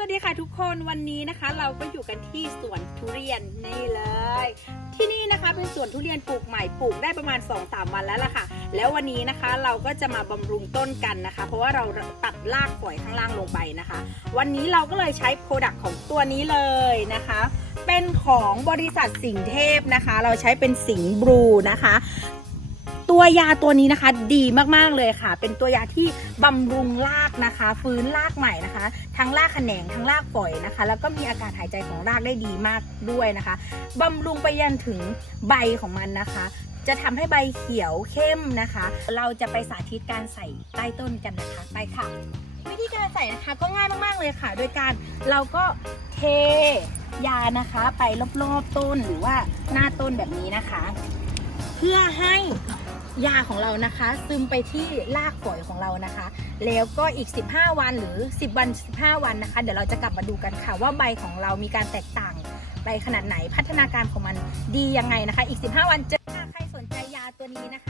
วัสดีค่ะทุกคนวันนี้นะคะ เราก็อยู่กันที่สวนทุเรียนนี่เลย ที่นี่นะคะเป็นสวนทุเรียนปลูกใหม่ปลูกได้ประมาณ 2-3 วันแล้วล่ะค่ะ แล้ววันนี้นะคะเราก็จะมาบำรุงต้นกันนะคะ เพราะว่าเราตัดรากฝอยข้างล่างลงไปนะคะ วันนี้เราก็เลยใช้โปรดักต์ของตัวนี้เลยนะคะเป็นของบริษัทสิงเทพนะคะ เราใช้เป็นสิงบลูนะคะ ตัวยาตัวนี้นะคะ ดีมากๆเลยค่ะ เป็นตัวยาที่บำรุงรากนะคะ ฟื้นรากใหม่นะคะ ทั้งรากแขนงทั้งรากฝอยนะคะ แล้วก็มีอาการหายใจของรากได้ดีมากด้วยนะคะบำรุงไปยันถึงใบของมันนะคะ จะทำให้ใบเขียวเข้มนะคะ เราจะไปสาธิตการใส่ใต้ต้นกันนะคะไปค่ะ วิธีการใส่นะคะก็ง่ายมากๆเลยค่ะ โดยการเราก็เทยานะคะไปรอบๆต้นหรือว่าหน้าต้นแบบนี้นะคะ เพื่อให้ ยาของเรานะคะ ซึมไปที่รากฝอยของเรานะคะ แล้วก็อีก 15 วันหรือ 10 วัน 15 วันนะคะ เดี๋ยวเราจะกลับมาดูกันค่ะ ว่าใบของเรามีการแตกต่างไปขนาดไหนพัฒนาการของมันดียังไงนะคะ อีก 15 วันเจอค่ะใครสนใจยาตัวนี้นะคะ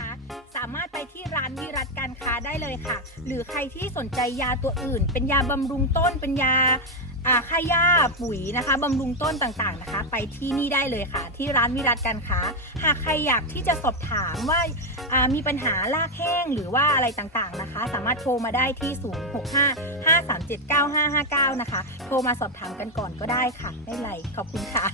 ได้เลยค่ะ หรือใครที่สนใจยาตัวอื่น เป็นยาบำรุงต้น เป็นยาอาค่าหญ้าปุ๋ยนะคะบำรุงต้นต่างๆนะคะ ไปที่นี่ได้เลยค่ะ ที่ร้านวิรัตการค้าหากใครอยากที่จะสอบถามว่าามีปัญหารากแห้งหรือว่าอะไรต่างๆนะคะ สามารถโทรมาได้ที่ 0655379559 นะคะ โทรมาสอบถามกันก่อนก็ได้ค่ะ ไม่เป็นไรขอบคุณค่ะ